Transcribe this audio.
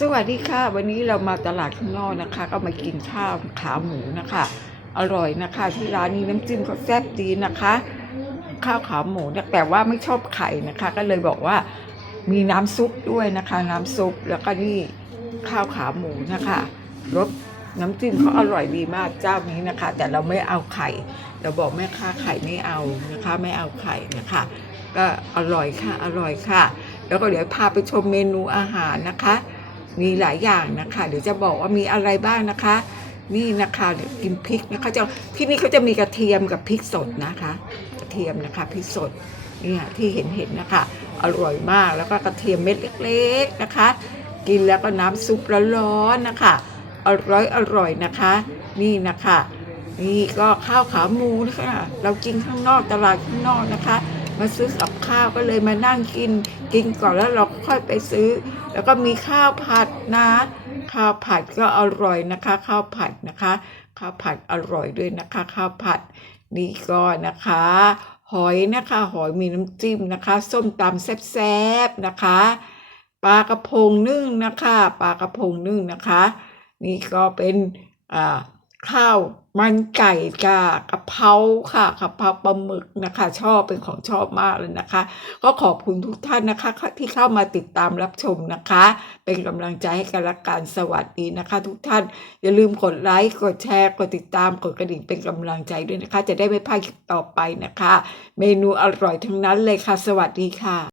สวัสดีค่ะ วันนี้เรามาตลาดข้างนอกนะคะ ก็มากินข้าวขาหมูนะคะ อร่อยนะคะ ที่ร้านนี้น้ำจิ้มเขาแซ่บดีนะคะ ข้าวขาหมูเนี่ยแต่ว่าไม่ชอบไข่นะคะ ก็เลยบอกว่ามีน้ำซุปด้วยนะคะ น้ำซุปแล้วก็นี่ข้าวขาหมูนะคะรสน้ำจิ้มเขาอร่อยดีมากเจ้านี้นะคะ แต่เราไม่เอาไข่ เราบอกแม่ค้าไข่ไม่เอานะคะ ไม่เอาไข่นะคะ ก็อร่อยค่ะอร่อยค่ะ แล้วก็เดี๋ยวพาไปชมเมนูอาหารนะคะ มีหลายอย่างนะคะเดี๋ยวจะบอกว่ามีอะไรบ้างนะคะ นี่นะคะเดี๋ยวกินพริกนะคะจะที่นี่เขาจะมีกระเทียมกับพริกสดนะคะ กระเทียมนะคะพริกสดเนี่ยที่เห็นเห็นนะคะอร่อยมากแล้วก็กระเทียมเม็ดเล็ก ๆนะคะ กินแล้วก็น้ำซุปร้อนๆนะคะอร่อยอร่อยนะคะ นี่นะคะนี่ก็ข้าวขาหมูนะคะเรากินข้างนอกตลาดข้างนอกนะคะ มาซื้อกับข้าวก็เลยมานั่งกินกินก่อนแล้วเราค่อยไปซื้อ แล้วก็มีข้าวผัดนะ ข้าวผัดก็อร่อยนะคะ ข้าวผัดนะคะ ข้าวผัดอร่อยด้วยนะคะ ข้าวผัดนี่ก็นะคะ หอยนะคะหอยมีน้ำจิ้มนะคะ ส้มตำแซ่บๆนะคะปลากระพงนึ่งนะคะปลากระพงนึ่งนะคะ นี่ก็เป็นอ่า ข้าวมันไก่กากะเพราค่ะกะเพราปลาหมึกนะคะ ชอบเป็นของชอบมากเลยนะคะ ก็ขอบคุณทุกท่านนะคะ ที่เข้ามาติดตามรับชมนะคะ เป็นกำลังใจให้กันละกันสวัสดีนะคะ ทุกท่านอย่าลืมกดไลค์กดแชร์กดติดตามกดกระดิ่งเป็นกำลังใจด้วยนะคะ จะได้ไม่พลาดคลิปต่อไปนะคะ เมนูอร่อยทั้งนั้นเลยค่ะ สวัสดีค่ะ